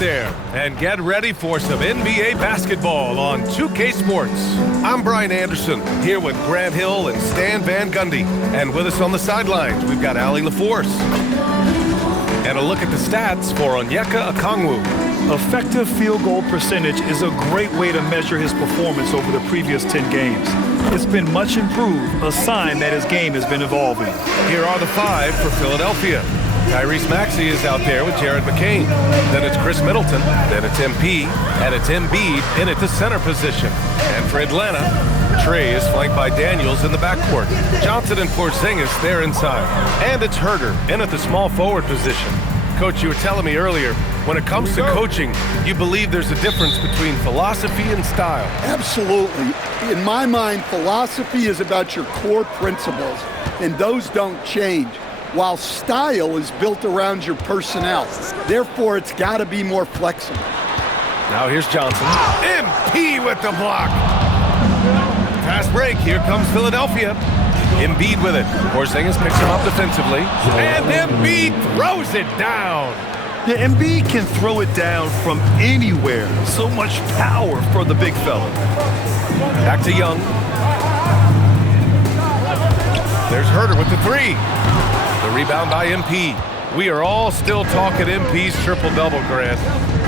there and get ready for some NBA basketball on 2K Sports. I'm Brian Anderson, here with Grant Hill and Stan Van Gundy. And with us on the sidelines, we've got Allie LaForce. And a look at the stats for Onyeka Okongwu. Effective field goal percentage is a great way to measure his performance over the previous 10 games. It's been much improved, a sign that his game has been evolving. Here are the five for Philadelphia. Tyrese Maxey is out there with Jared McCain. Then it's Chris Middleton. Then it's MP. And it's Embiid in at the center position. And for Atlanta, Trey is flanked by Daniels in the backcourt. Johnson and Porzingis there inside. And it's Herter in at the small forward position. Coach, you were telling me earlier, when it comes to coaching, you believe there's a difference between philosophy and style. Absolutely. In my mind, philosophy is about your core principles, and those don't change, while style is built around your personnel. Therefore, it's got to be more flexible. Now here's Johnson. MP with the block. Fast break. Here comes Philadelphia. Embiid with it. Porzingis picks him up defensively. And Embiid throws it down. Yeah, Embiid can throw it down from anywhere. So much power for the big fella. Back to Young. There's Herter with the three. The rebound by MP. We are all still talking MP's triple-double, Grant.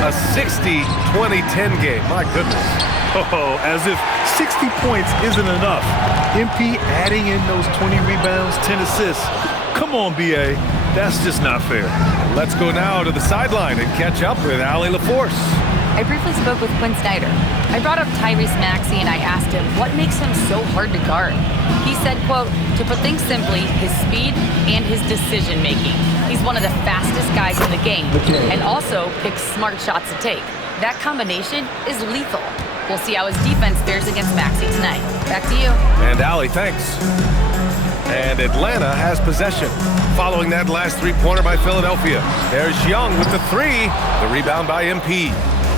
A 60-20-10 game. My goodness. Oh, as if 60 points isn't enough. MP adding in those 20 rebounds, 10 assists. Come on, BA. That's just not fair. Let's go now to the sideline and catch up with Allie LaForce. I briefly spoke with Quinn Snyder. I brought up Tyrese Maxey and I asked him what makes him so hard to guard. He said, quote, to put things simply, his speed and his decision-making. He's one of the fastest guys in the game and also picks smart shots to take. That combination is lethal. We'll see how his defense fares against Maxey tonight. Back to you. And Allie, thanks. And Atlanta has possession. Following that last three-pointer by Philadelphia. There's Young with the three. The rebound by MP.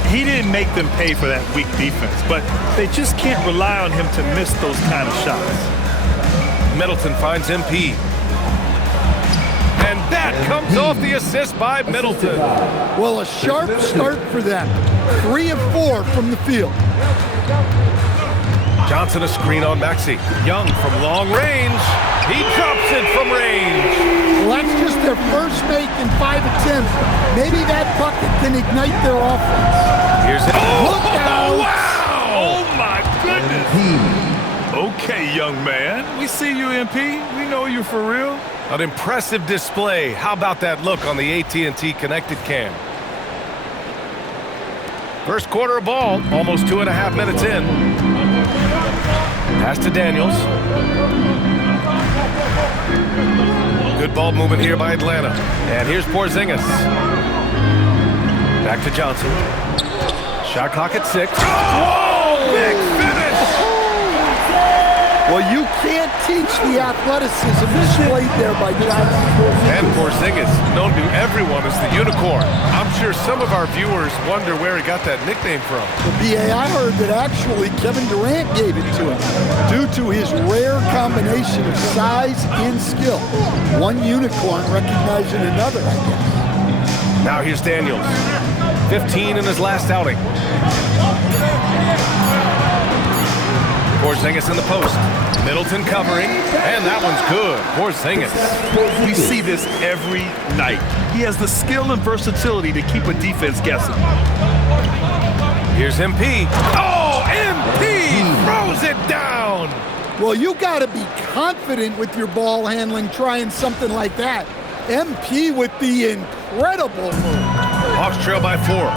He didn't make them pay for that weak defense, but they just can't rely on him to miss those kind of shots. Middleton finds MP. And that comes off the assist by Middleton. Well, a sharp start for them. 3 of 4 from the field. Johnson a screen on Maxey. Young from long range. He drops it from range. Well, that's just their first make in 5 attempts. Maybe that bucket can ignite their offense. Here's it. Look out! Wow! Oh, my goodness. Okay, young man. We see you, MP. We know you for real. An impressive display. How about that look on the AT&T connected cam? First quarter of ball, almost 2.5 minutes in. Pass to Daniels. Good ball movement here by Atlanta. And here's Porzingis. Back to Johnson. Shot clock at 6. Oh, big finish! Well, you can't teach the athleticism displayed there by Johnson. And Porzingis, known to everyone as the unicorn. I'm sure some of our viewers wonder where he got that nickname from. The BA, I heard that actually Kevin Durant gave it to him due to his rare combination of size and skill. One unicorn recognizing another, I guess. Now here's Daniels. 15 in his last outing. Porzingis in the post. Middleton covering, and that one's good. Porzingis. We see this every night. He has the skill and versatility to keep a defense guessing. Here's MP. Oh, MP throws it down. Well, you got to be confident with your ball handling trying something like that. MP with the incredible move. Hawks trail by 4.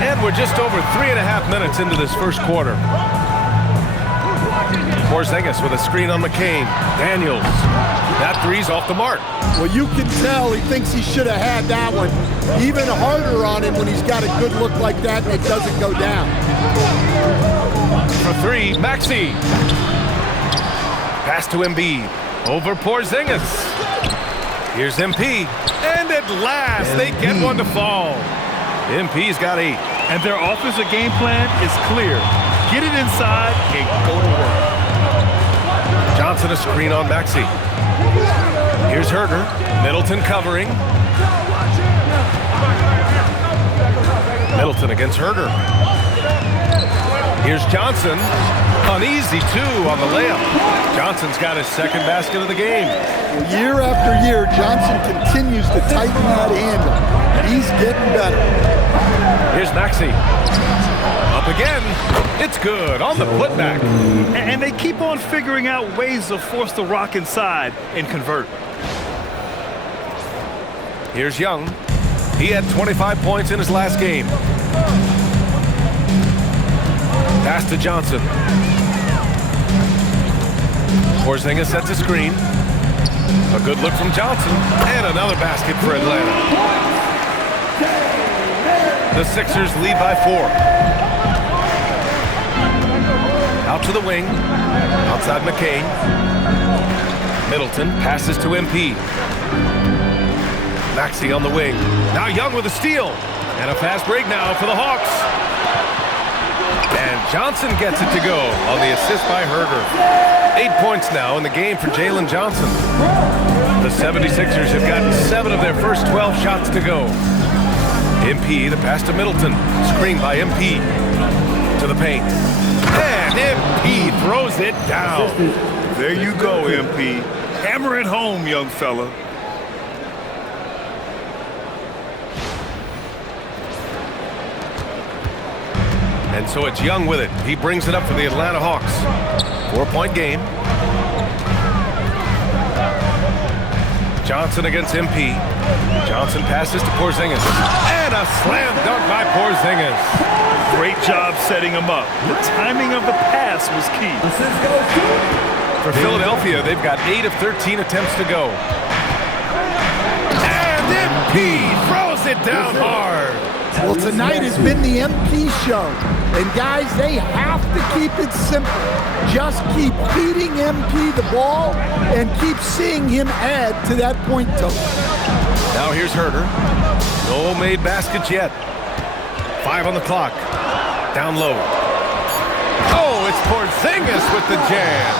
And we're just over 3.5 minutes into this first quarter. Porzingis with a screen on McCain. Daniels. That three's off the mark. Well, you can tell he thinks he should have had that one. Even harder on him when he's got a good look like that and it doesn't go down. For 3, Maxey. Pass to Embiid. Over Porzingis. Here's MP. And at last, they get one to fall. MP's got 8. And their offensive game plan is clear. Get it inside and go to work. Johnson a screen on Maxey. Here's Herder. Middleton covering. Middleton against Herder. Here's Johnson. An easy two on the layup. Johnson's got his second basket of the game. Well, year after year, Johnson continues to tighten that handle. He's getting better. Here's Maxey. Up again. It's good on the putback. And they keep on figuring out ways to force the rock inside and convert. Here's Young. He had 25 points in his last game. Pass to Johnson. Porzingis sets a screen. A good look from Johnson. And another basket for Atlanta. The Sixers lead by 4. Out to the wing. Outside McCain. Middleton passes to MP. Maxey on the wing. Now Young with a steal. And a fast break now for the Hawks. And Johnson gets it to go on the assist by Herder. 8 points now in the game for Jalen Johnson. The 76ers have gotten 7 of their first 12 shots to go. MP, the pass to Middleton. Screen by MP. To the paint. And MP throws it down. There you go, MP. Hammer it home, young fella. And so it's Young with it. He brings it up for the Atlanta Hawks. 4-point game. Johnson against MP. Johnson passes to Porzingis. And a slam dunk by Porzingis. Great job setting him up. The timing of the pass was key. For Philadelphia, they've got 8 of 13 attempts to go. And MP throws it down hard. Well, tonight has been the MP show. And guys, they have to keep it simple. Just keep feeding MP the ball and keep seeing him add to that point total. Now here's Herder. No made baskets yet. 5 on the clock. Down low. Oh, it's Porzingis with the jam.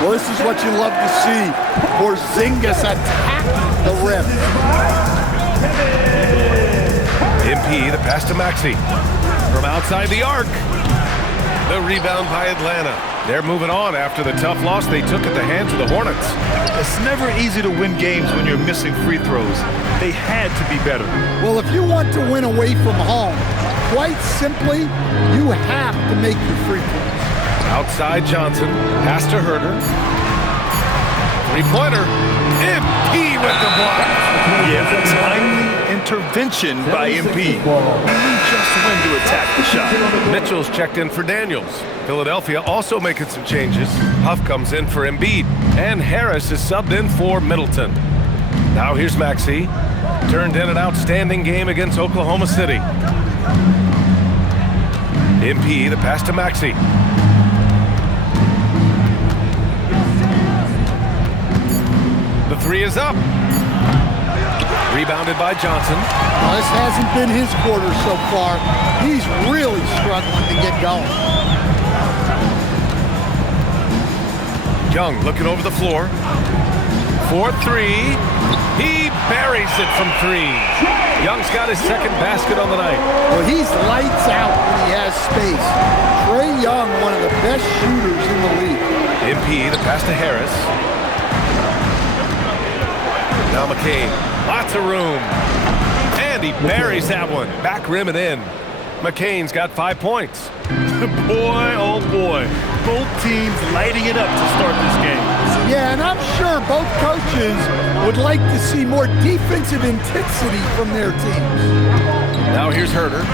Well, this is what you love to see. Porzingis attacking the rim. MP, the pass to Maxey. From outside the arc. The rebound by Atlanta. They're moving on after the tough loss they took at the hands of the Hornets. It's never easy to win games when you're missing free throws. They had to be better. Well, if you want to win away from home, quite simply, you have to make your free throws. Outside Johnson. Pass to Herder. Three-pointer. MP with the block. Yeah, timely intervention by MP. Knew just when to attack the shot. Mitchell's checked in for Daniels. Philadelphia also making some changes. Huff comes in for Embiid. And Harris is subbed in for Middleton. Now here's Maxey. Turned in an outstanding game against Oklahoma City. MP, the pass to Maxey. The three is up. Rebounded by Johnson. Well, this hasn't been his quarter so far. He's really struggling to get going. Young looking over the floor. 4-3. He buries it from 3. Young's got his second basket on the night. Well, he's lights out when he has space. Trae Young, one of the best shooters in the league. MP, the pass to Harris. Now McCain, lots of room. And he buries that one. Back rim and in. McCain's got 5 points. Boy, oh boy. Both teams lighting it up to start this game. Yeah, and I'm sure both coaches would like to see more defensive intensity from their teams. Now here's Herder.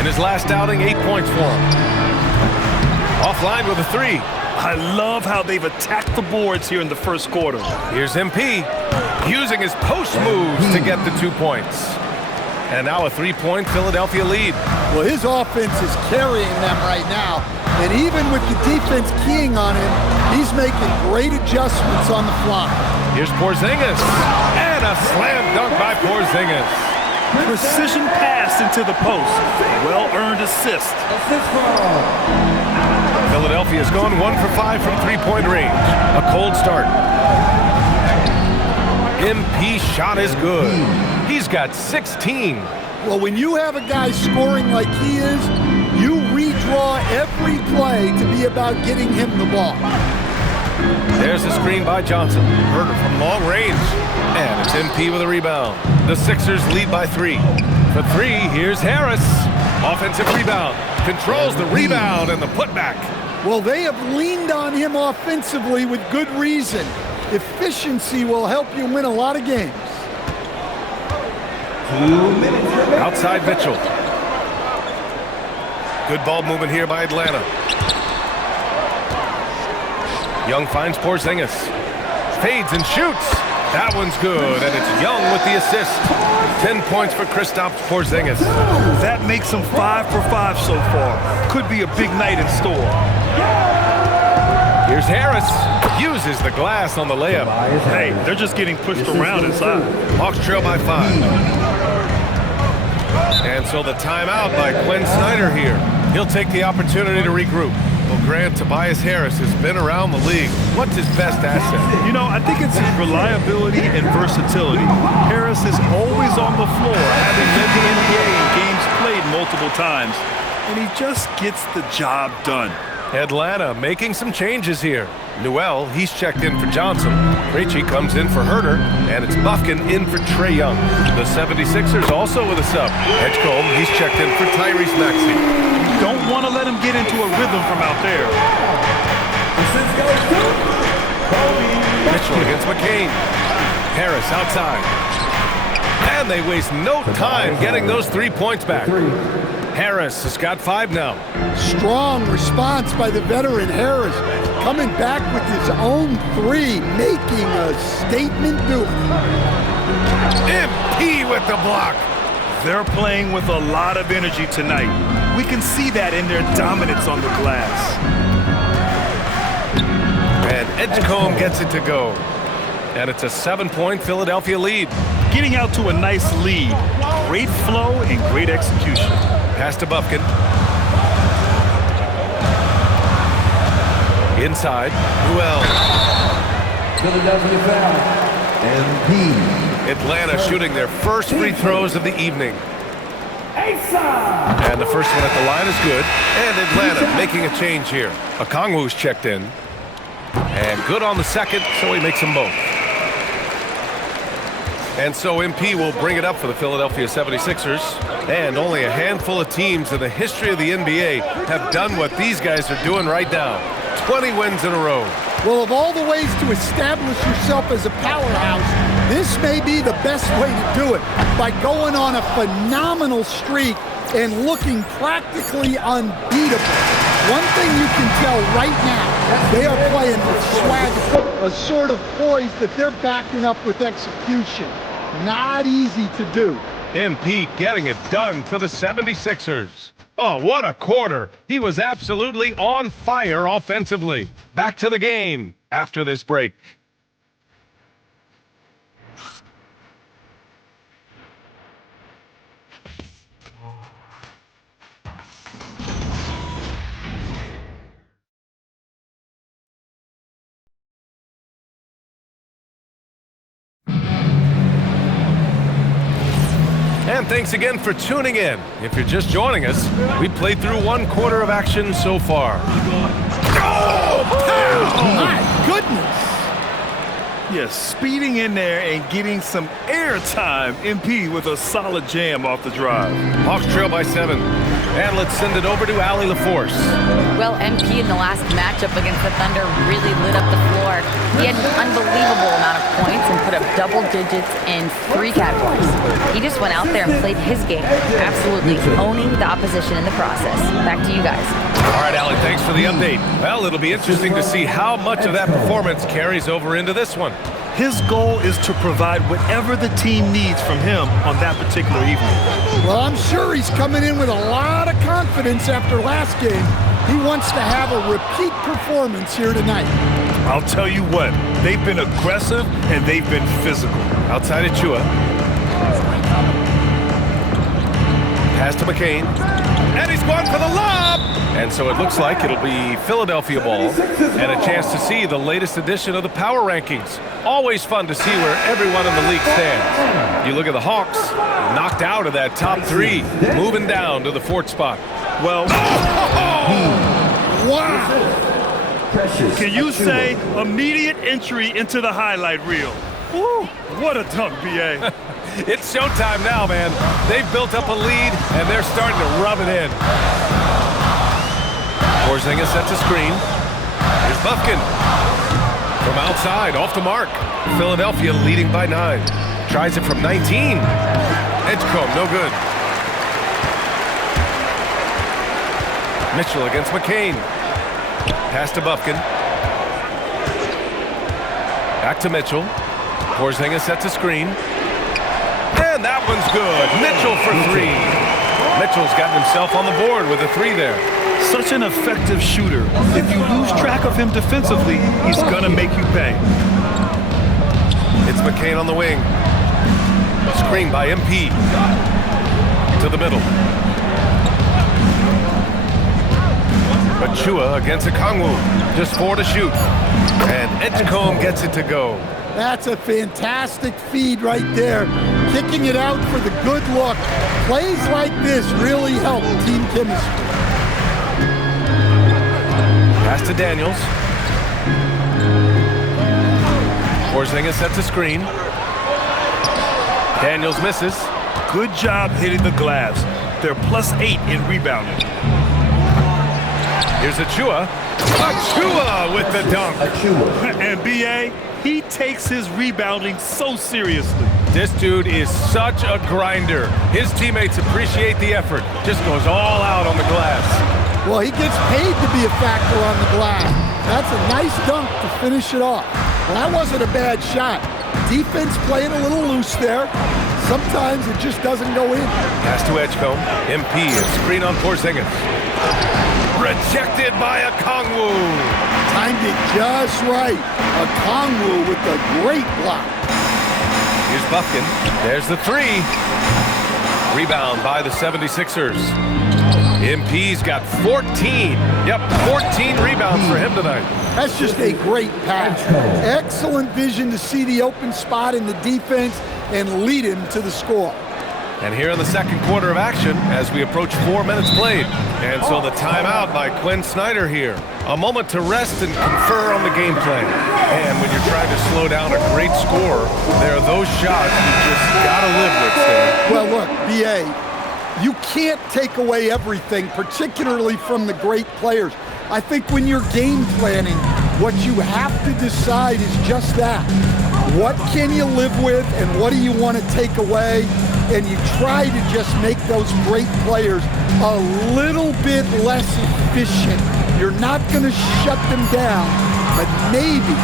In his last outing, 8 points for him. Offline with a 3. I love how they've attacked the boards here in the first quarter. Here's MP using his post moves to get the 2 points. And now a 3-point Philadelphia lead. Well, his offense is carrying them right now. And even with the defense keying on him, he's making great adjustments on the fly. Here's Porzingis. And a slam dunk by Porzingis. Precision pass into the post. Well-earned assist. Philadelphia's gone 1 for 5 from 3-point range. A cold start. MP shot is good. He's got 16. Well, when you have a guy scoring like he is, you redraw every play to be about getting him the ball. There's a screen by Johnson. Herder from long range. And it's MP with a rebound. The Sixers lead by 3. For 3, here's Harris. Offensive rebound. Controls the rebound and the putback. Well, they have leaned on him offensively with good reason. Efficiency will help you win a lot of games. Outside Mitchell. Good ball movement here by Atlanta. Young finds Porzingis. Fades and shoots. That one's good, and it's Young with the assist. 10 points for Kristaps Porzingis. That makes him 5 for 5 so far. Could be a big night in store. Here's Harris. Uses the glass on the layup. Hey, they're just getting pushed around inside. Hawks trail by 5. And so the timeout by Quinn Snyder here. He'll take the opportunity to regroup. Well, Grant, Tobias Harris has been around the league. What's his best asset? You know, I think it's his reliability and versatility. Harris is always on the floor, having led the NBA in games played multiple times. And he just gets the job done. Atlanta making some changes here. Newell, he's checked in for Johnson. Krejci comes in for Herder, and it's Bufkin in for Trae Young. The 76ers also with a sub. Edgecombe, he's checked in for Tyrese Maxey. Don't want to let him get into a rhythm from out there. Mitchell against McCain. Harris outside. And they waste no time getting those 3 points back. Harris has got 5 now. Strong response by the veteran Harris, coming back with his own 3, making a statement do it. MP with the block. They're playing with a lot of energy tonight. We can see that in their dominance on the glass. And Edgecombe gets it to go. And it's a 7-point Philadelphia lead. Getting out to a nice lead. Great flow and great execution. Pass to Bufkin. Inside. Newell. Philadelphia foul. MP. Atlanta shooting their first free throws of the evening. And the first one at the line is good. And Atlanta making a change here. Okongwu's checked in. And good on the second, so he makes them both. And so MP will bring it up for the Philadelphia 76ers. And only a handful of teams in the history of the NBA have done what these guys are doing right now. 20 wins in a row. Well, of all the ways to establish yourself as a powerhouse, this may be the best way to do it, by going on a phenomenal streak and looking practically unbeatable. One thing you can tell right now, they are playing with swagger, a sort of poise that they're backing up with execution. Not easy to do. MP getting it done for the 76ers. Oh, what a quarter. He was absolutely on fire offensively. Back to the game after this break. And thanks again for tuning in. If you're just joining us, we played through 1 quarter of action so far. Oh, my goodness! Yes, speeding in there and getting some air time. MP with a solid jam off the drive. Hawks trail by 7. And let's send it over to Allie LaForce. Well, MP in the last matchup against the Thunder really lit up the floor. He had an unbelievable amount of points and put up double digits in 3 categories. He just went out there and played his game, absolutely owning the opposition in the process. Back to you guys. All right, Allie, thanks for the update. Well, it'll be interesting to see how much of that performance carries over into this one. His goal is to provide whatever the team needs from him on that particular evening. Well, I'm sure he's coming in with a lot of confidence after last game. He wants to have a repeat performance here tonight. I'll tell you what, they've been aggressive and they've been physical. Outside Achua. Pass to McCain. and he's going for the lob. And so it looks like it'll be Philadelphia ball and a chance to see the latest edition of the power rankings. Always fun to see where everyone in the league stands. You look at the Hawks, knocked out of that top 3, moving down to the 4th spot. Well, Wow! can you say immediate entry into the highlight reel? Woo, what a dunk, B.A. It's showtime now, man. They've built up a lead, and they're starting to rub it in. Porzingis sets a screen. Here's Buffkin. From outside, off the mark. Philadelphia leading by 9. Tries it from 19. Edgecombe, no good. Mitchell against McCain. Pass to Buffkin. Back to Mitchell. Porzingis sets a screen. And that one's good. Mitchell for 3. Mitchell's gotten himself on the board with a 3 there. Such an effective shooter. If you lose track of him defensively, he's gonna make you pay. It's McCain on the wing. Screen by MP. To the middle. Achua against Okongwu. Just 4 to shoot. And Edgecombe gets it to go. That's a fantastic feed right there. Kicking it out for the good look. Plays like this really help team chemistry. Pass to Daniels. Porzingis sets a screen. Daniels misses. Good job hitting the glass. They're +8 in rebounding. Here's Achua. Achua with the dunk. And B.A., he takes his rebounding so seriously. This dude is such a grinder. His teammates appreciate the effort. Just goes all out on the glass. Well, he gets paid to be a factor on the glass. That's a nice dunk to finish it off. Well, that wasn't a bad shot. Defense playing a little loose there. Sometimes it just doesn't go in. Pass to Edgecombe. MP, a screen on Porzingis. Rejected by Okongwu. Timed it just right. Okongwu with a great block. Here's Buffkin. There's the 3. Rebound by the 76ers. MP's got 14. Yep, 14 rebounds for him tonight. That's just a great pass. Excellent vision to see the open spot in the defense and lead him to the score. And here in the second quarter of action as we approach 4 minutes played. And so the timeout by Quinn Snyder here. A moment to rest and confer on the game plan. And when you're trying to slow down a great score, there are those shots you just gotta live with, Stan. Well, look, B.A., you can't take away everything, particularly from the great players. I think when you're game planning, what you have to decide is just that. What can you live with and what do you want to take away? And you try to just make those great players a little bit less efficient. You're not going to shut them down, but maybe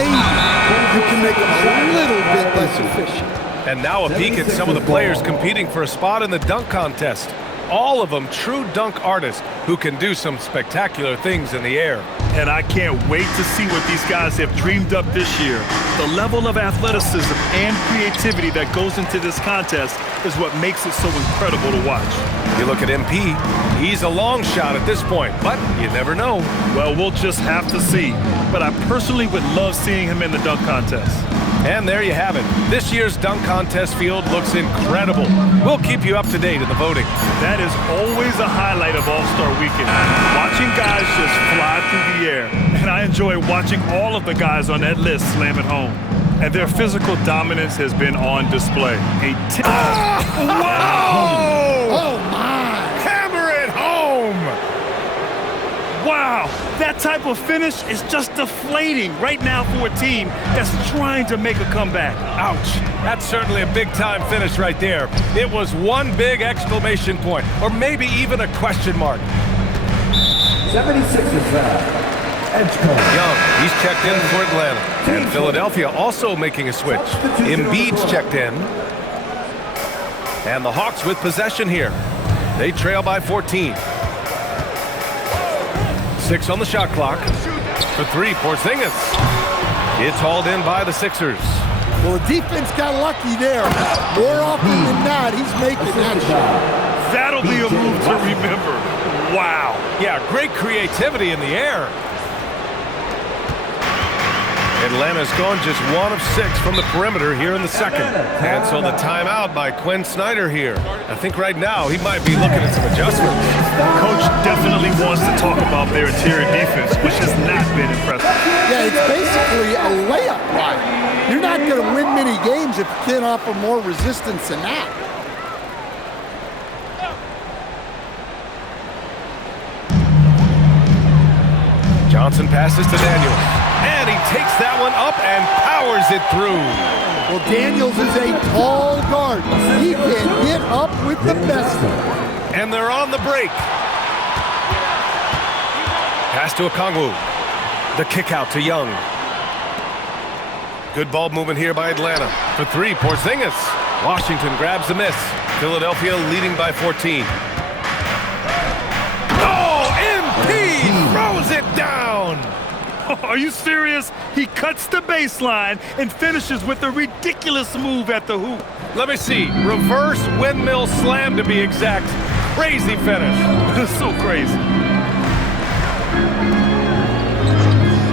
you can make them a little bit less efficient. And now a peek at some of the players competing for a spot in the dunk contest. All of them true dunk artists who can do some spectacular things in the air. And I can't wait to see what these guys have dreamed up this year. The level of athleticism and creativity that goes into this contest is what makes it so incredible to watch. You look at MP, he's a long shot at this point, but you never know. Well, we'll just have to see. But I personally would love seeing him in the dunk contest. And there you have it. This year's dunk contest field looks incredible. We'll keep you up to date in the voting. That is always a highlight of All-Star Weekend. Watching guys just fly through the air. And I enjoy watching all of the guys on that list slam it home. And their physical dominance has been on display. Wow! Oh, my! Hammer it home! Wow, that type of finish is just deflating right now for a team that's trying to make a comeback. Ouch. That's certainly a big-time finish right there. It was one big exclamation point, or maybe even a question mark. 76ers foul. Edgecombe. Young, he's checked in for Atlanta. And Philadelphia also making a switch. Embiid's checked in. And the Hawks with possession here. They trail by 14. 6 on the shot clock. For 3, Porzingis. It's hauled in by the Sixers. Well, the defense got lucky there. More often than not, he's making that shot. That'll be a move to remember. Wow. Yeah, great creativity in the air. Atlanta's gone just 1 of 6 from the perimeter here in the second. And so the timeout by Quinn Snyder here. I think right now he might be looking at some adjustments. Coach definitely wants to talk about their interior defense, which has not been impressive. Yeah, it's basically a layup line. You're not going to win many games if you can't offer more resistance than that. Johnson passes to Daniels. And he takes that one up and powers it through. Well, Daniels is a tall guard. He can get up with the best of them. And they're on the break. Pass to Okongwu. The kick out to Young. Good ball movement here by Atlanta. For 3, Porzingis. Washington grabs the miss. Philadelphia leading by 14. Oh, MP throws it down. Are you serious? He cuts the baseline and finishes with a ridiculous move at the hoop. Let me see. Reverse windmill slam to be exact. Crazy finish. So crazy.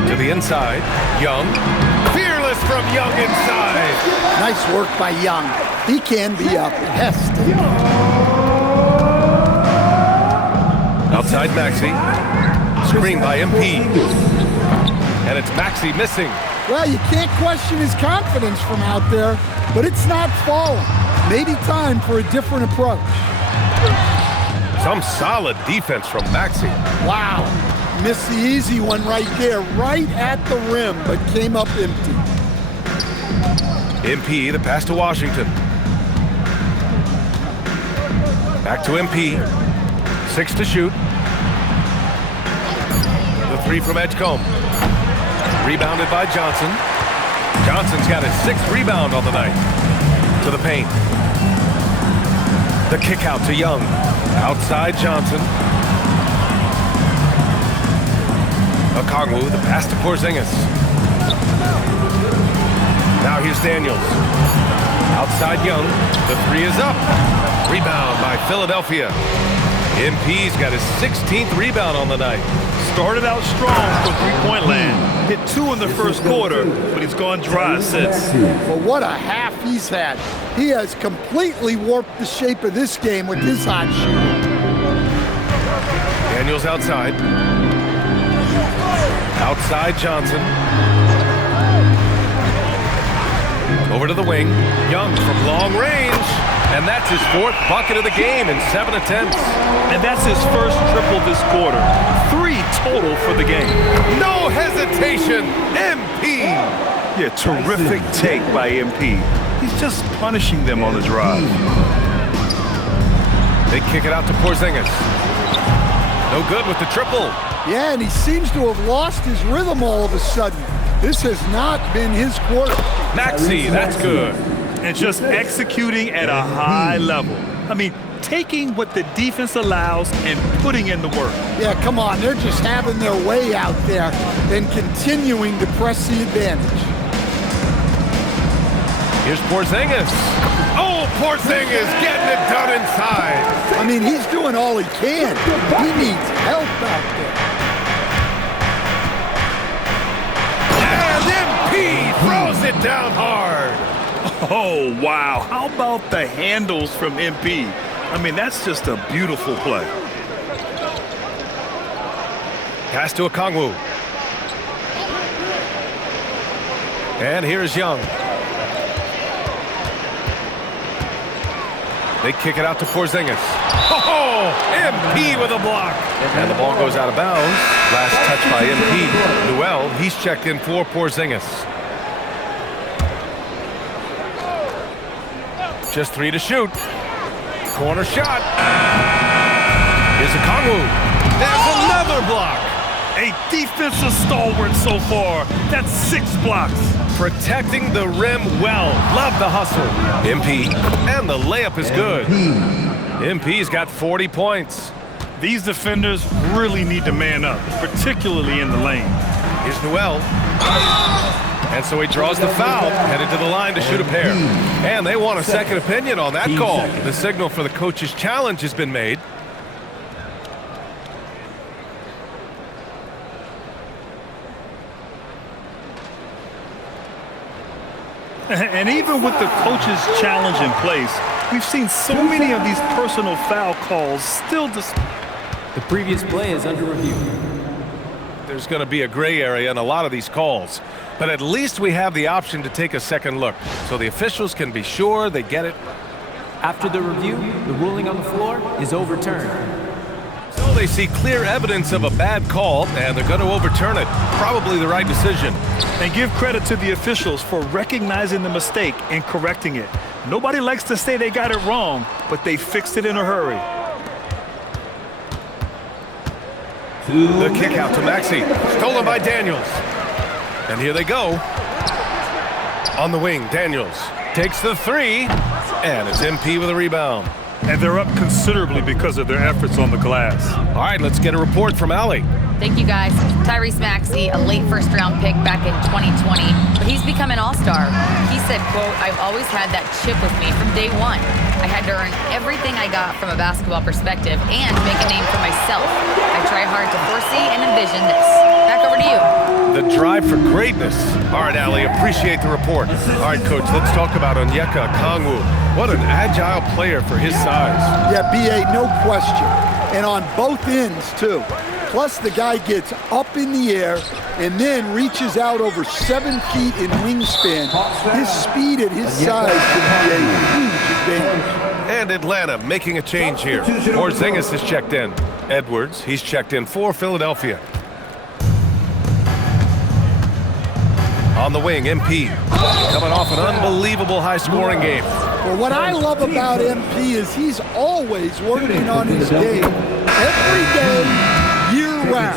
To the inside. Young. Fearless from Young inside. Nice work by Young. He can be a pest. Outside Maxey. Screen by MP. And it's Maxey missing. Well, you can't question his confidence from out there, but it's not falling. Maybe time for a different approach. Some solid defense from Maxey. Wow. Missed the easy one right there, right at the rim, but came up empty. MP, the pass to Washington. Back to MP. 6 to shoot. The 3 from Edgecombe. Rebounded by Johnson. Johnson's got his 6th rebound on the night. To the paint. The kick out to Young. Outside Johnson. Okongwu, the pass to Porzingis. Now here's Daniels. Outside Young. The 3 is up. Rebound by Philadelphia. MP's got his 16th rebound on the night. Started out strong for three-point land. Hit 2 in the first quarter, but he's gone dry since. Well, what a half he's had. He has completely warped the shape of this game with his hot shooting. Daniels outside. Outside Johnson. Over to the wing. Young from long range. And that's his 4th bucket of the game in 7 attempts. And that's his first triple this quarter. 3 total for the game. No hesitation, MP. Yeah, terrific take by MP. He's just punishing them on the drive. They kick it out to Porzingis. No good with the triple. Yeah, and he seems to have lost his rhythm all of a sudden. This has not been his quarter. Maxey, that's good. And just executing at a high level. I mean, taking what the defense allows and putting in the work. Yeah, come on. They're just having their way out there and continuing to press the advantage. Here's Porzingis. Oh, Porzingis getting it done inside. I mean, he's doing all he can. He needs help out there. And MP throws it down hard. Oh, wow. How about the handles from MP? I mean, that's just a beautiful play. Pass to Okongwu. And here's Young. They kick it out to Porzingis. Oh, MP with a block. And the ball goes out of bounds. Last touch by MP. Newell, he's checked in for Porzingis. Just 3 to shoot. Corner shot. Here's Okongwu. There's another block. A defensive stalwart so far. That's 6 blocks. Protecting the rim well. Love the hustle. MP. And the layup is good. MP's got 40 points. These defenders really need to man up, particularly in the lane. Here's Newell. And so he draws the foul, headed to the line to shoot a pair. And they want a second opinion on that call. The signal for the coach's challenge has been made. And even with the coach's challenge in place, we've seen so many of these personal foul calls still. The previous play is under review. There's going to be a gray area in a lot of these calls, but at least we have the option to take a second look, so the officials can be sure they get it. After the review, the ruling on the floor is overturned. So they see clear evidence of a bad call, and they're going to overturn it. Probably the right decision. And give credit to the officials for recognizing the mistake and correcting it. Nobody likes to say they got it wrong, but they fixed it in a hurry. The kick out to Maxey, stolen by Daniels. And here they go. On the wing, Daniels takes the three, and it's MP with a rebound. And they're up considerably because of their efforts on the glass. All right, let's get a report from Allie. Thank you, guys. Tyrese Maxey, a late first-round pick back in 2020, but he's become an all-star. He said, quote, "I've always had that chip with me from day one. I had to earn everything I got from a basketball perspective and make a name for myself. I try hard to foresee and envision this." Back over to you. The drive for greatness. All right, Allie, appreciate the report. All right, Coach, let's talk about Onyeka Okongwu. What an agile player for his size. Yeah, B.A., no question. And on both ends, too. Plus, the guy gets up in the air and then reaches out over 7 feet in wingspan. His speed at his size can be a huge advantage. And Atlanta making a change here. Porzingis is checked in. Edwards, he's checked in for Philadelphia. On the wing, MP, coming off an unbelievable high-scoring game. Well, what I love about MP is he's always working on his game every day, year-round.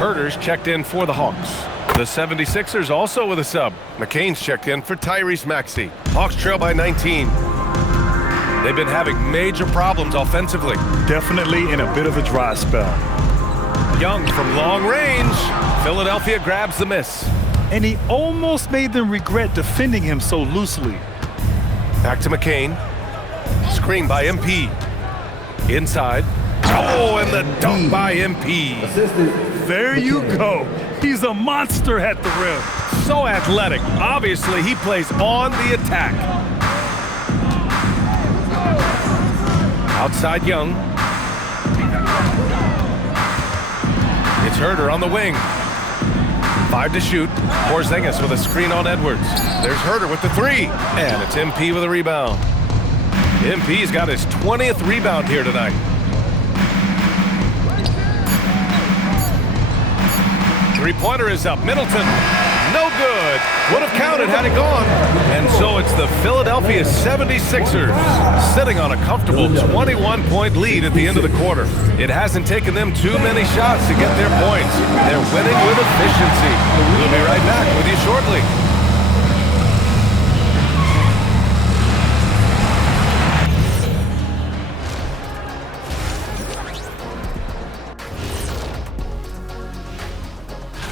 Herter's checked in for the Hawks. The 76ers also with a sub. McCain's checked in for Tyrese Maxey. Hawks trail by 19. They've been having major problems offensively. Definitely in a bit of a dry spell. Young from long range. Philadelphia grabs the miss. And he almost made them regret defending him so loosely. Back to McCain. Screen by MP. Inside. Oh, and the dunk by MP. There you go. He's a monster at the rim. So athletic. Obviously, he plays on the attack. Outside Young. It's Herter on the wing. 5 to shoot. Porzingis with a screen on Edwards. There's Herter with the three. And it's MP with a rebound. MP's got his 20th rebound here tonight. Three-pointer is up. Middleton. No good. Would have counted had it gone. And so it's the Philadelphia 76ers sitting on a comfortable 21-point lead at the end of the quarter. It hasn't taken them too many shots to get their points. They're winning with efficiency. We'll be right back with you shortly.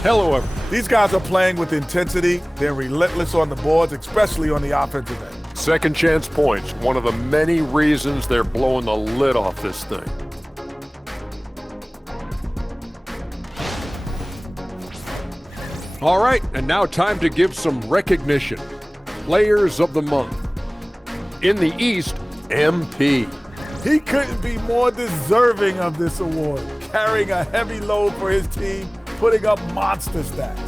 Hello, everyone. These guys are playing with intensity. They're relentless on the boards, especially on the offensive end. Second chance points, one of the many reasons they're blowing the lid off this thing. All right, and now time to give some recognition. Players of the Month. In the East, MP. He couldn't be more deserving of this award, carrying a heavy load for his team, putting up monster stats.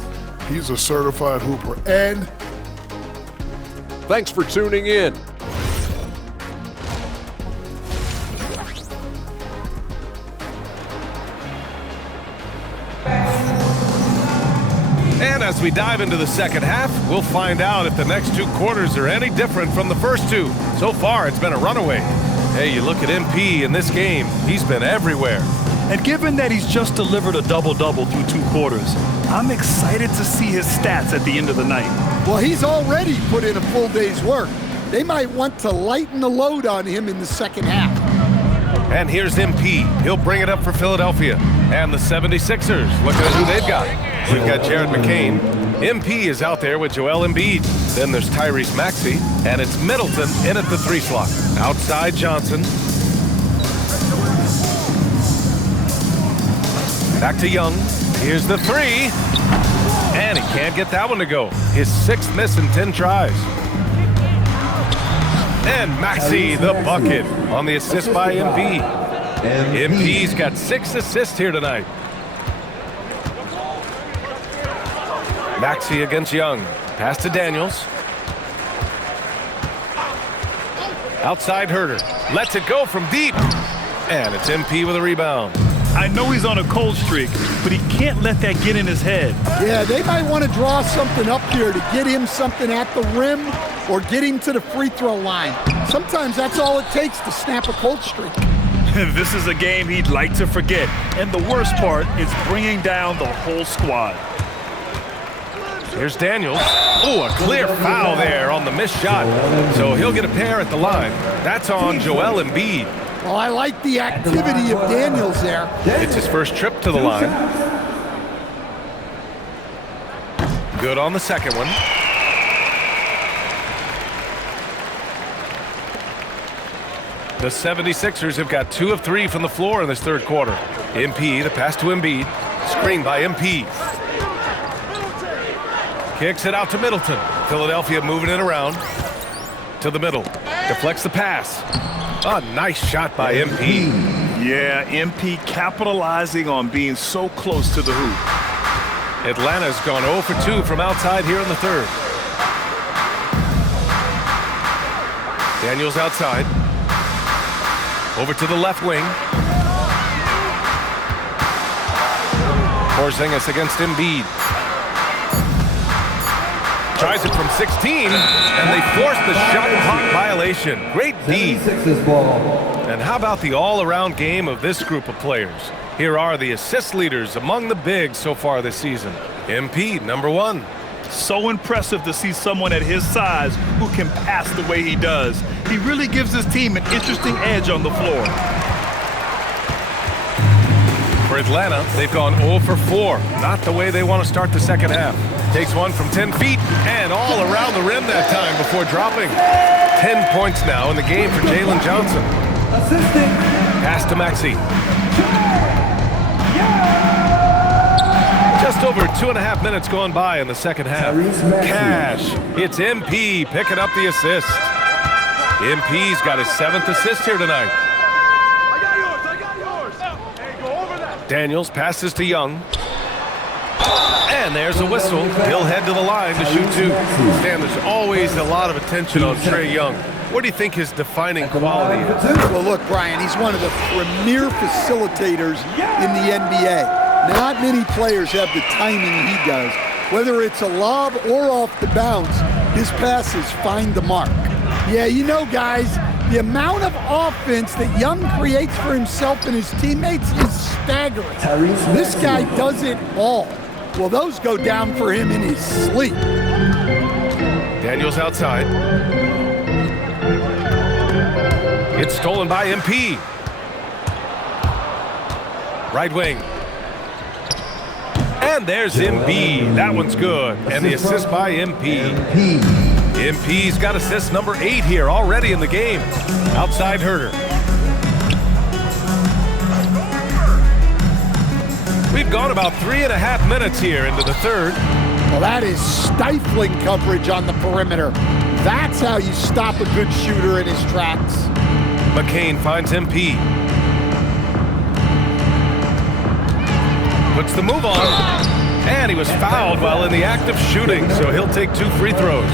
He's a certified hooper. And thanks for tuning in. And as we dive into the second half, we'll find out if the next 2 quarters are any different from the first 2. So far, it's been a runaway. Hey, you look at MP in this game, he's been everywhere. And given that he's just delivered a double-double through 2 quarters, I'm excited to see his stats at the end of the night. Well, he's already put in a full day's work. They might want to lighten the load on him in the second half. And here's MP. He'll bring it up for Philadelphia. And the 76ers, look at who they've got. We've got Jared McCain. MP is out there with Joel Embiid. Then there's Tyrese Maxey, and it's Middleton in at the 3 slot. Outside Johnson. Back to Young. Here's the 3. And he can't get that one to go. His 6th miss in 10 tries. And Maxey, the bucket, on the assist by MP. MP's got 6 assists here tonight. Maxey against Young. Pass to Daniels. Outside Herter. Lets it go from deep. And it's MP with a rebound. I know he's on a cold streak, but he can't let that get in his head. Yeah, they might want to draw something up here to get him something at the rim or get him to the free throw line. Sometimes that's all it takes to snap a cold streak. This is a game he'd like to forget. And the worst part is bringing down the whole squad. Here's Daniels. Oh, a clear foul there on the missed shot. So he'll get a pair at the line. That's on Joel Embiid. Well, I like the activity of Daniels there. It's his first trip to the line. Good on the second one. The 76ers have got 2 of 3 from the floor in this third quarter. MP, the pass to Embiid. Screen by MP. Kicks it out to Middleton. Philadelphia moving it around to the middle. Deflects the pass. A nice shot by MP. Yeah, MP capitalizing on being so close to the hoop. Atlanta's gone 0 for 2 from outside here in the third. Daniels outside. Over to the left wing. Porzingis against Embiid. Tries it from 16, and they force the shot clock violation. Great D. And how about the all-around game of this group of players? Here are the assist leaders among the bigs so far this season. MP, number 1. So impressive to see someone at his size who can pass the way he does. He really gives his team an interesting edge on the floor. For Atlanta, they've gone 0 for 4. Not the way they want to start the second half. Takes one from 10 feet and all around the rim that time before dropping. 10 points now in the game for Jalen Johnson. Pass to Maxey. Just over 2.5 minutes gone by in the second half. Cash. It's MP picking up the assist. MP's got his 7th assist here tonight. Daniels passes to Young. And there's a whistle. He'll head to the line to shoot 2. Stan, there's always a lot of attention on Trae Young. What do you think his defining quality is? Well, look, Brian, he's one of the premier facilitators in the NBA. Not many players have the timing he does. Whether it's a lob or off the bounce, his passes find the mark. Yeah, you know, guys, the amount of offense that Young creates for himself and his teammates is staggering. This guy does it all. Well, those go down for him in his sleep. Daniels outside. It's stolen by MP. Right wing. And there's Embiid. That one's good. And the assist by MP. MP's got assist number 8 here already in the game. Outside Herter. We've gone about 3.5 minutes here into the third. Well, that is stifling coverage on the perimeter. That's how you stop a good shooter in his tracks. McCain finds MP. Puts the move on. And he was fouled while in the act of shooting, so he'll take 2 free throws.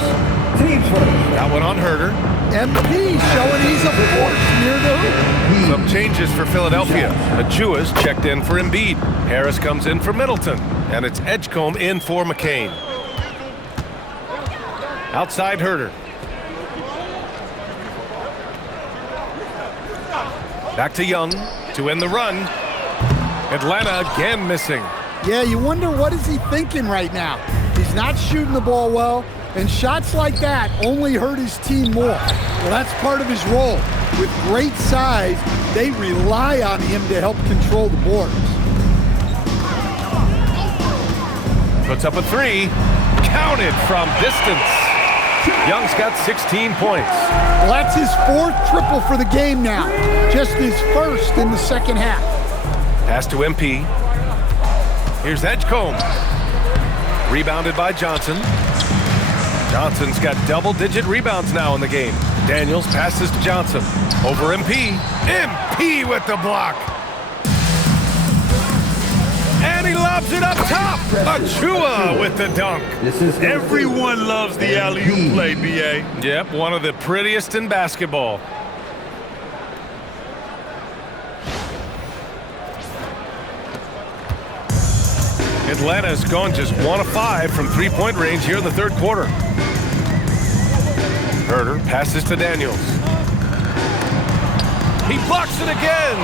Got one on Herter. MP showing he's a force near the hoop. Some changes for Philadelphia. Achua's checked in for Embiid. Harris comes in for Middleton. And it's Edgecombe in for McCain. Outside Herter. Back to Young to end the run. Atlanta again missing. Yeah, you wonder what is he thinking right now. He's not shooting the ball well, and shots like that only hurt his team more. Well, that's part of his role. With great size, they rely on him to help control the boards. puts up a three. Counted from distance. Young's got 16 points. Well, that's his fourth triple for the game now. Just his first in the second half. Pass to MP. Here's Edgecombe. Rebounded by Johnson. Johnson's got double-digit rebounds now in the game. Daniels passes to Johnson. Over MP. MP with the block. And he lobs it up top. Achua with the dunk. Everyone loves the alley-oop play, B.A. Yep, one of the prettiest in basketball. Atlanta's gone just 1 of 5 from three-point range here in the third quarter. Herter passes to Daniels. He blocks it again,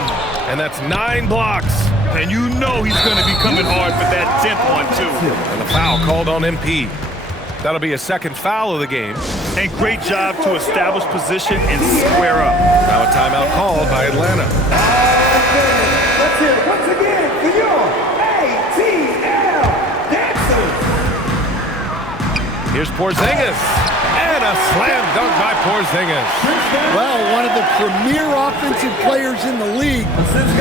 and that's 9 blocks. And you know he's going to be coming hard for that 10th one, too. And the foul called on MP. That'll be a second foul of the game. And great job to establish position and square up. Now a timeout called by Atlanta. Let's hear it once again for your ATL dancers. Here's Porzingis. And a slam dunk by Porzingis. Well, one of the premier offensive players in the league,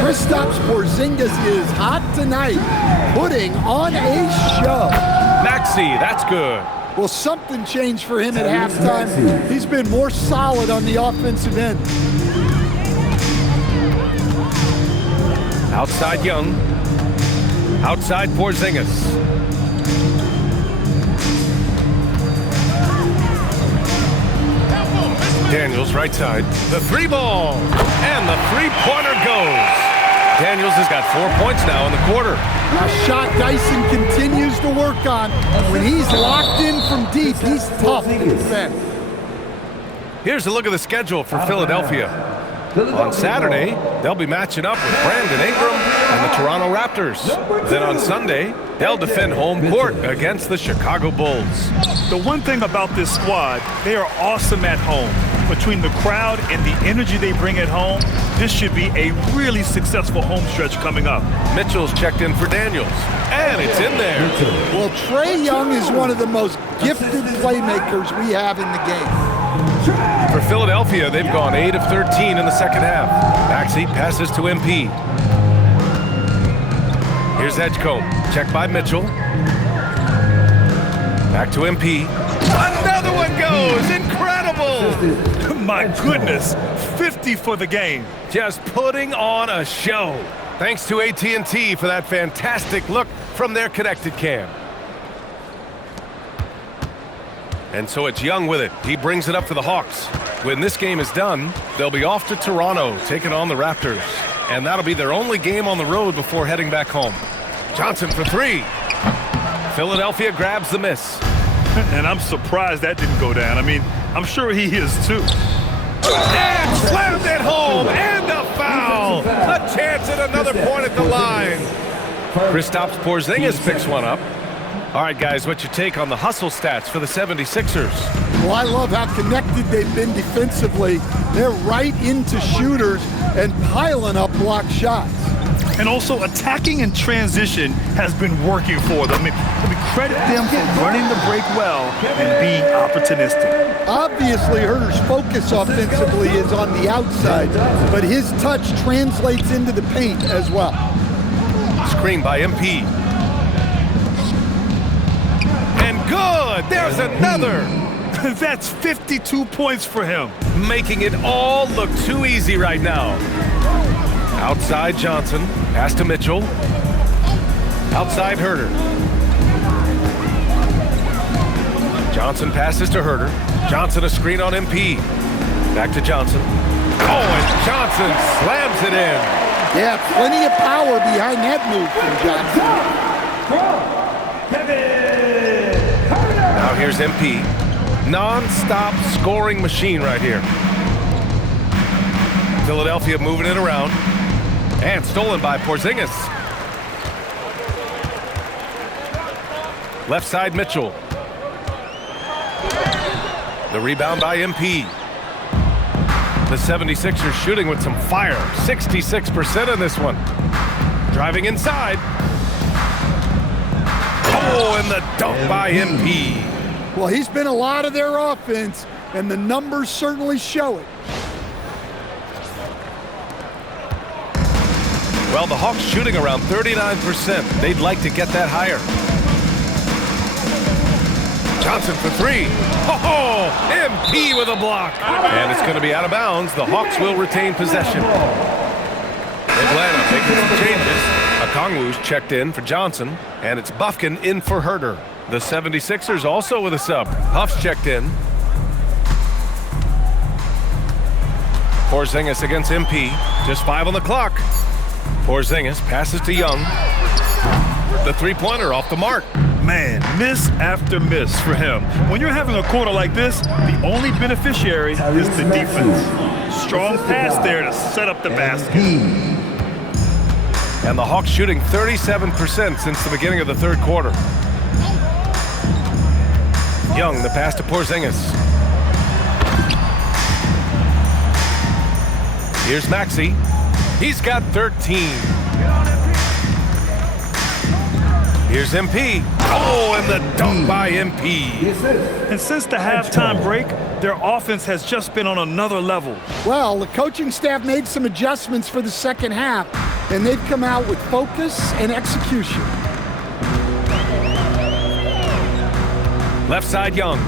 Kristaps Porzingis is hot tonight, putting on a show. Maxey, that's good. Well, something changed for him at halftime. He's been more solid on the offensive end. Outside Young. Outside Porzingis. Daniels right side. The three ball. And the three-pointer goes. Daniels has got 4 points now in the quarter. A shot Dyson continues to work on. When he's locked in from deep, he's tough to defend. Here's a look at the schedule for Philadelphia. On Saturday, they'll be matching up with Brandon Ingram and the Toronto Raptors. Then on Sunday, they'll defend home court against the Chicago Bulls. The one thing about this squad, they are awesome at home. Between the crowd and the energy they bring at home, this should be a really successful home stretch coming up. Mitchell's checked in for Daniels, and it's in there. Well, Trae Young is one of the most gifted playmakers we have in the game. For Philadelphia, they've gone 8 of 13 in the second half. Maxey passes to MP. Here's Edgecombe. Checked by Mitchell. Back to MP. Another one goes! Incredible! My goodness, 50 for the game. Just putting on a show. Thanks to AT&T for that fantastic look from their connected cam. And so it's Young with it. He brings it up for the Hawks. When this game is done, they'll be off to Toronto, taking on the Raptors. And that'll be their only game on the road before heading back home. Johnson for three. Philadelphia grabs the miss. And I'm surprised that didn't go down. I mean, I'm sure he is too. And slammed it home, and a foul. A chance at another point at the line. Kristaps Porzingis picks one up. All right, guys, what's your take on the hustle stats for the 76ers? Well, I love how connected they've been defensively. They're right into shooters and piling up block shots. And also attacking in transition has been working for them. I mean, credit them for running the break well and being opportunistic. Obviously, Herter's focus offensively is on the outside, but his touch translates into the paint as well. Screen by MP. And good! There's another! That's 52 points for him. Making it all look too easy right now. Outside Johnson, pass to Mitchell. Outside Herter. Johnson passes to Herter. Johnson a screen on MP. Back to Johnson. Oh, and Johnson slams it in. Yeah, plenty of power behind that move from Johnson. Now here's MP. Non-stop scoring machine right here. Philadelphia moving it around. And stolen by Porzingis. Left side Mitchell. The rebound by MP. The 76ers shooting with some fire. 66% in this one. Driving inside. Oh, Oh, and the dunk by MP. Well, he's been a lot of their offense, and the numbers certainly show it. Well, the Hawks shooting around 39%. They'd like to get that higher. Johnson for three. Oh, MP with a block. And it's going to be out of bounds. The Hawks will retain possession. Atlanta making some changes. Okongwu's checked in for Johnson, and it's Bufkin in for Herter. The 76ers also with a sub. Huff's checked in. Porzingis against MP. Just 5 on the clock. Porzingis passes to Young. The three-pointer off the mark. Man, miss after miss for him. When you're having a quarter like this, the only beneficiary is the defense. Strong pass there to set up the basket. And the Hawks shooting 37% since the beginning of the third quarter. Young, the pass to Porzingis. Here's Maxey. He's got 13. Here's MP. Oh, and the dunk by MP. And since the halftime break, their offense has just been on another level. Well, the coaching staff made some adjustments for the second half, and they've come out with focus and execution. Left side, Young.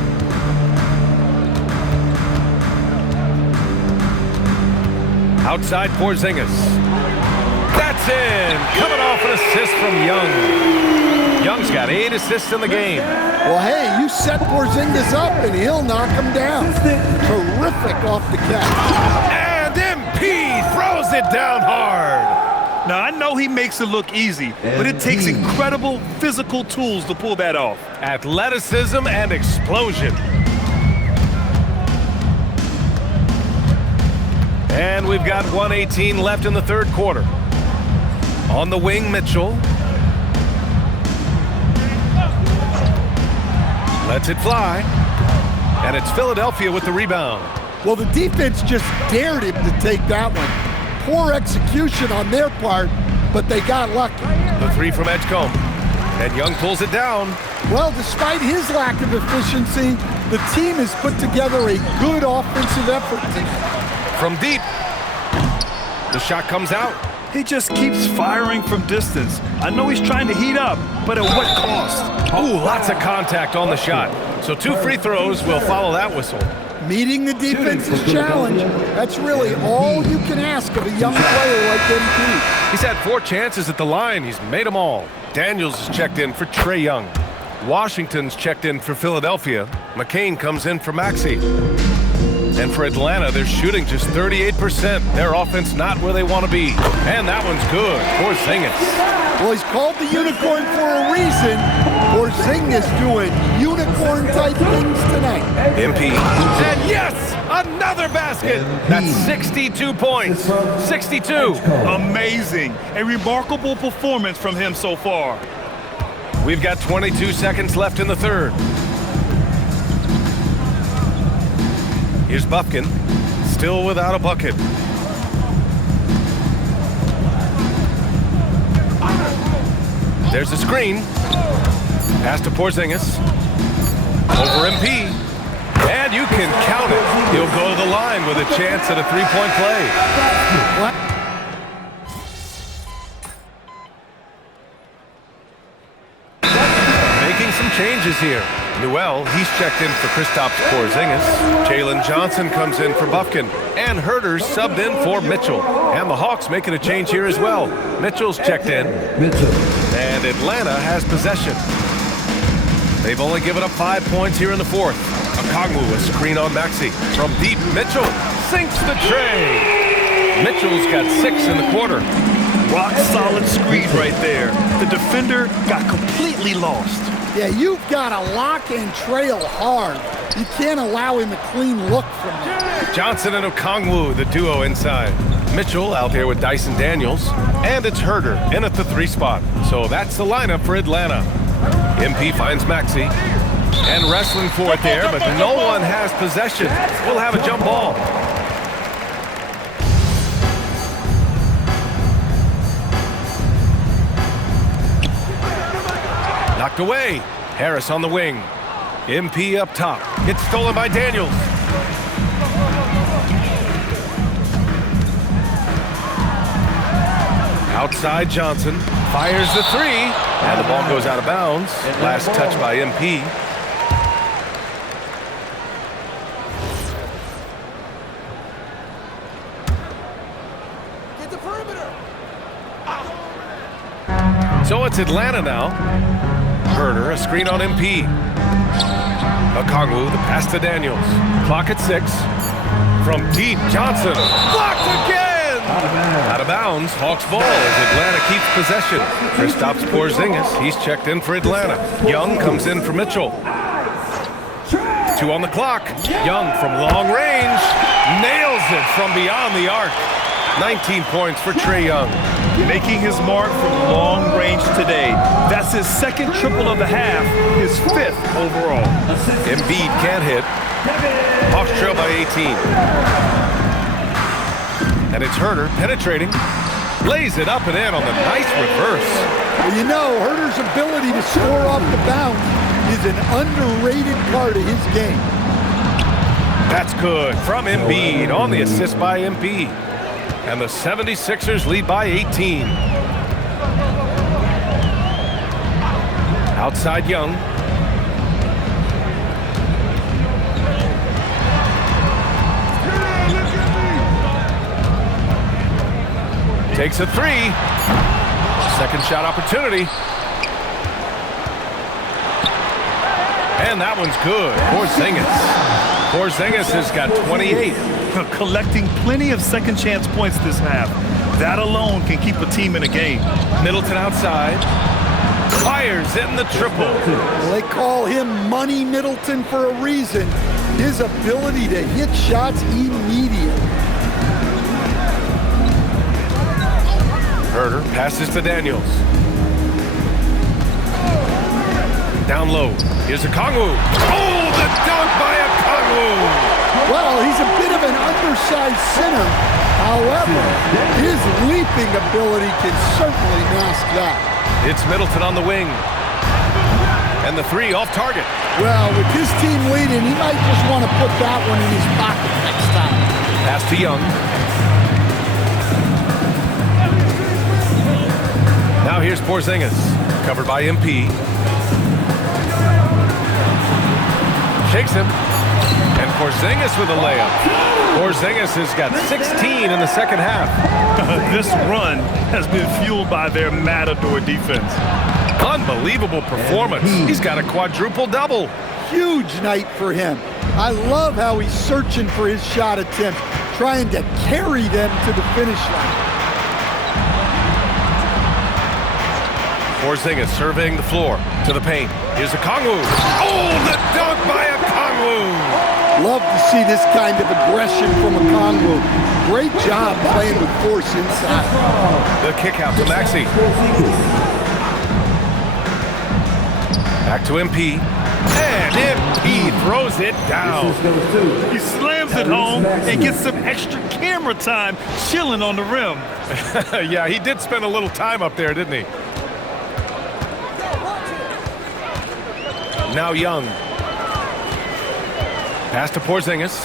Outside, Porzingis. That's in. Coming off an assist from Young. Young's got 8 assists in the game. Well, hey, you set Porzingis up, and he'll knock him down. Terrific off the catch. And MP throws it down hard. Now, I know he makes it look easy, but it takes incredible physical tools to pull that off. Athleticism and explosion. And we've got 1:18 left in the third quarter. On the wing, Mitchell. Lets it fly. And it's Philadelphia with the rebound. Well, the defense just dared him to take that one. Poor execution on their part, but they got lucky. The three from Edgecombe. And Young pulls it down. Well, despite his lack of efficiency, the team has put together a good offensive effort tonight. From deep. The shot comes out. He just keeps firing from distance. I know he's trying to heat up, but at what cost? Ooh, lots of contact on the shot. So 2 free throws will follow that whistle. Meeting the defense's challenge, that's really all you can ask of a young player like MP. He's had 4 chances at the line. He's made them all. Daniels is checked in for Trae Young. Washington's checked in for Philadelphia. McCain comes in for Maxey. And for Atlanta, they're shooting just 38%. Their offense not where they want to be. And that one's good. Porzingis. Well, he's called the unicorn for a reason. Porzingis doing unicorn-type things tonight. MP. And yes, another basket. That's 62 points. 62. Amazing. A remarkable performance from him so far. We've got 22 seconds left in the third. Here's Bufkin, still without a bucket. There's a screen. Pass to Porzingis. Over MP. And you can count it. He'll go to the line with a chance at a three-point play. Making some changes here. Newell, he's checked in for Kristaps Porzingis. Jalen Johnson comes in for Bufkin. And Herter's subbed in for Mitchell. And the Hawks making a change here as well. Mitchell's checked in. And Atlanta has possession. They've only given up 5 points here in the fourth. Okongwu, a screen on Maxey. From deep, Mitchell sinks the tray. Mitchell's got 6 in the quarter. Rock solid screen right there. The defender got completely lost. Yeah, you've got to lock and trail hard. You can't allow him a clean look from there. Johnson and Okongwu, the duo inside. Mitchell out there with Dyson Daniels. And it's Herter in at the 3 spot. So that's the lineup for Atlanta. MP finds Maxey. And wrestling for it there, but no one has possession. We'll have a jump ball. Knocked knocked away. Harris on the wing. MP up top. It's stolen by Daniels. Outside Johnson. Fires the three. And the ball goes out of bounds. Last touch by MP. Get the perimeter. So it's Atlanta now. Herder, a screen on MP. Okongwu, the pass to Daniels. Clock at 6. From deep, Johnson. Blocked again! Out of bounds. Hawks ball as Atlanta keeps possession. Kristaps Porzingis, he's checked in for Atlanta. Young comes in for Mitchell. 2 on the clock. Young from long range. Nails it from beyond the arc. 19 points for Trae Young. Making his mark from long range today. That's his second triple of the half, his 5th overall. Embiid can't hit. Hawks trail by 18. And it's Herder penetrating. Lays it up and in on the nice reverse. Well, you know, Herder's ability to score off the bounce is an underrated part of his game. That's good from Embiid on the assist by Embiid. And the 76ers lead by 18. Outside Young. Takes a 3. Second shot opportunity. And that one's good. Porzingis has got 28. Collecting plenty of second chance points this half. That alone can keep a team in a game. Middleton outside. Fires in the triple. Well, they call him Money Middleton for a reason. His ability to hit shots immediately. Herder passes to Daniels. Down low. Here's Okongwu. Oh, the dunk by Okongwu! Well, he's a bit of an undersized center. However, his leaping ability can certainly mask that. It's Middleton on the wing. And the 3 off target. Well, with his team leading, he might just want to put that one in his pocket next time. Pass to Young. Now here's Porzingis. Covered by MP. Shakes him. And Porzingis with a layup. Porzingis has got 16 in the second half. This run has been fueled by their Matador defense. Unbelievable performance. He's got a quadruple double. Huge night for him. I love how he's searching for his shot attempts, trying to carry them to the finish line. Porzingis surveying the floor to the paint. Here's Okongwu. Oh, the dunk by Okongwu! Love to see this kind of aggression from Okongwu. Great job playing with force inside. The kick out to Maxey. Back to MP. And MP throws it down. He slams it home and gets some extra camera time chilling on the rim. Yeah, he did spend a little time up there, didn't he? Now Young. Pass to Porzingis.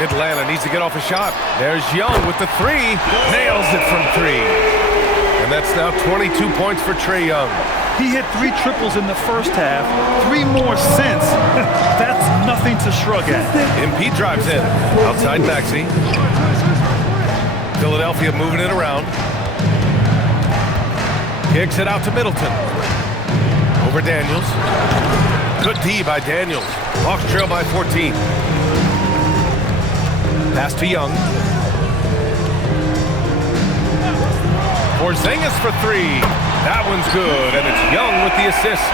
Atlanta needs to get off a shot. There's Young with the 3. Nails it from 3. And that's now 22 points for Trae Young. He hit 3 triples in the first half, 3 more since. That's nothing to shrug at. MP drives in. Outside Maxey. Philadelphia moving it around. Kicks it out to Middleton. Over Daniels. Good D by Daniels. Hawks trail by 14. Pass to Young. Porzingis for 3. That one's good, and it's Young with the assist.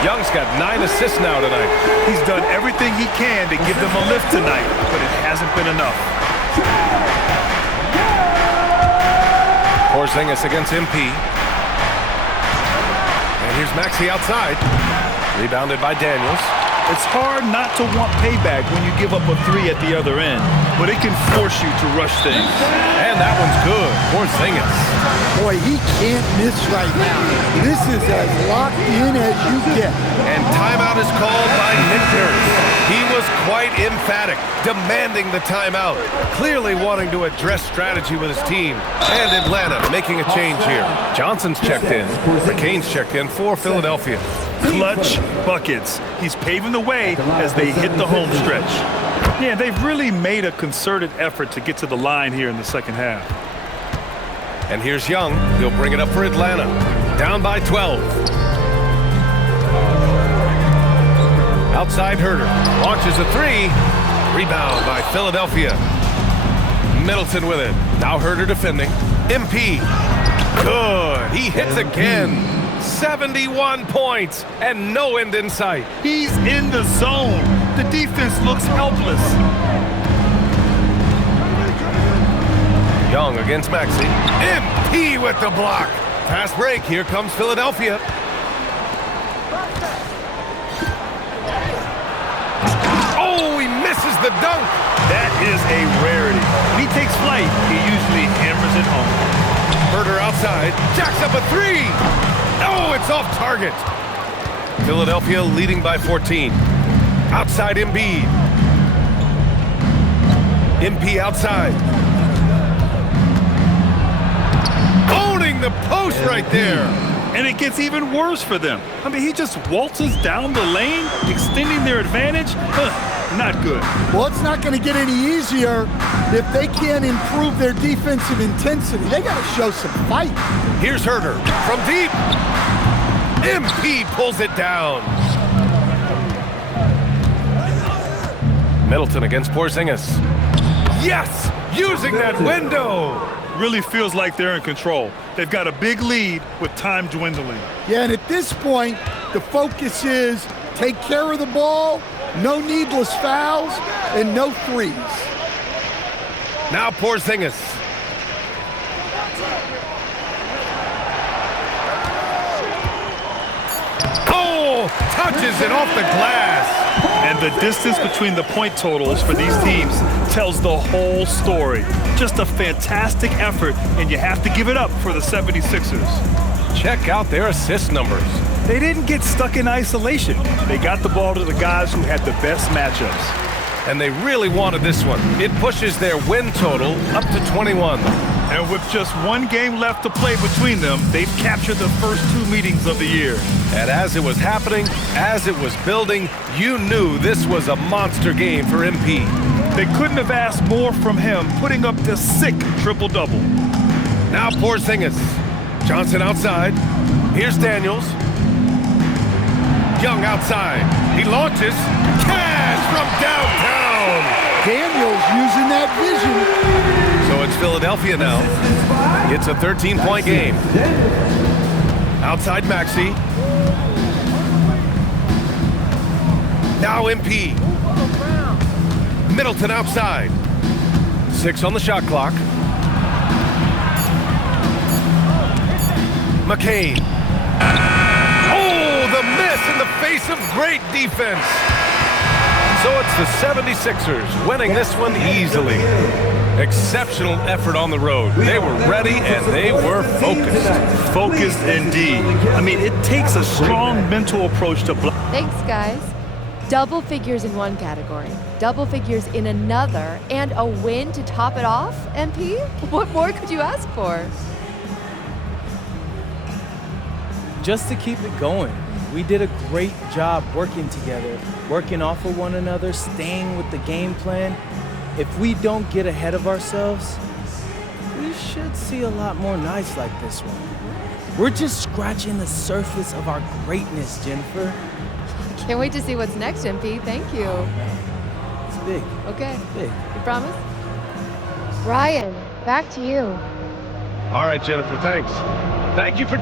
Young's got 9 assists now tonight. He's done everything he can to give them a lift tonight, but it hasn't been enough. Porzingis against MP. And here's Maxey outside. Rebounded by Daniels. It's hard not to want payback when you give up a 3 at the other end, but it can force you to rush things. And that one's good. Porzingis. Boy, he can't miss right now. This is as locked in as you get. And timeout is called by Nick Nurse. He was quite emphatic, demanding the timeout, clearly wanting to address strategy with his team. And Atlanta making a change here. Johnson's checked in. McCain's checked in for Philadelphia. Clutch buckets. He's paving the way as they hit the home stretch. Yeah, they've really made a concerted effort to get to the line here in the second half. And here's Young. He'll bring it up for Atlanta. Down by 12. Outside Herter. Launches a 3. Rebound by Philadelphia. Middleton with it. Now Herter defending. MP. Good. He hits again. 71 points and no end in sight. He's in the zone. The defense looks helpless. Young against Maxey. MP with the block. Fast break. Here comes Philadelphia. Oh, he misses the dunk. That is a rarity. When he takes flight, he usually hammers it home. Herter outside. Jacks up a 3. Oh, it's off target. Philadelphia leading by 14. Outside Embiid. MP outside. Owning the post right there. And it gets even worse for them. I mean, he just waltzes down the lane, extending their advantage. Not good. Well, it's not going to get any easier if they can't improve their defensive intensity. They got to show some fight. Here's Herter from deep. MP pulls it down. Middleton against Porzingis. Yes! Using that window! Really feels like they're in control. They've got a big lead with time dwindling. Yeah, and at this point, the focus is take care of the ball, no needless fouls, and no threes. Now Porzingis. Oh, touches it off the glass. And the distance between the point totals for these teams tells the whole story. Just a fantastic effort, and you have to give it up for the 76ers. Check out their assist numbers. They didn't get stuck in isolation. They got the ball to the guys who had the best matchups. And they really wanted this one. It pushes their win total up to 21. And with just one game left to play between them, they've captured the first 2 meetings of the year. And as it was happening, as it was building, you knew this was a monster game for MP. They couldn't have asked more from him, putting up the sick triple-double. Now Porzingis. Johnson outside. Here's Daniels. Young outside. He launches. Cash from downtown. Daniels using that vision. So it's Philadelphia now. It's a 13-point game. Outside Maxey. Now MP. Middleton outside. 6 on the shot clock. McCain. Oh, the miss in the face of great defense. So it's the 76ers winning this one easily. Exceptional effort on the road. They were ready and they were focused. Focused indeed. I mean, it takes a strong mental approach to block. Thanks, guys. Double figures in one category, double figures in another, and a win to top it off, MP? What more could you ask for? Just to keep it going. We did a great job working together, working off of one another, staying with the game plan. If we don't get ahead of ourselves, we should see a lot more nights like this one. We're just scratching the surface of our greatness, Jennifer. Can't wait to see what's next, MP. Thank you. It's big. Okay. Big. You promise? Ryan, back to you. All right, Jennifer, thanks. Thank you for...